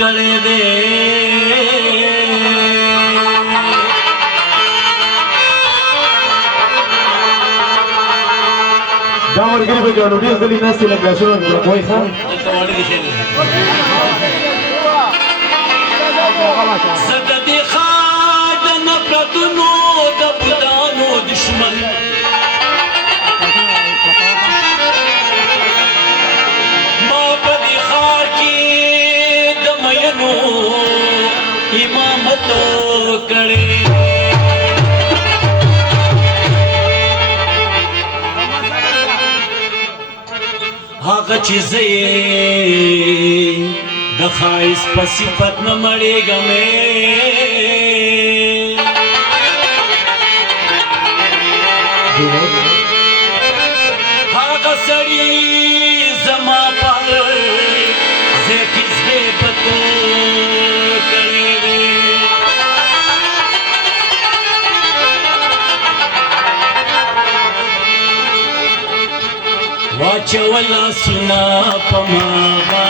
کړی دی دا ملګري به ګڼو ډېر غلي ناستې لږ لاسونه وایي ښه زه د دې ښار د نفرتونو د بوتانو دشمن ما په دې ښار کې د مینو امامت کړی هغه چې زه یې د ښایست په صفت نه مړېږم هغه سړي زما په ځای کې غیبت کړی دی واچول لاسونه په ما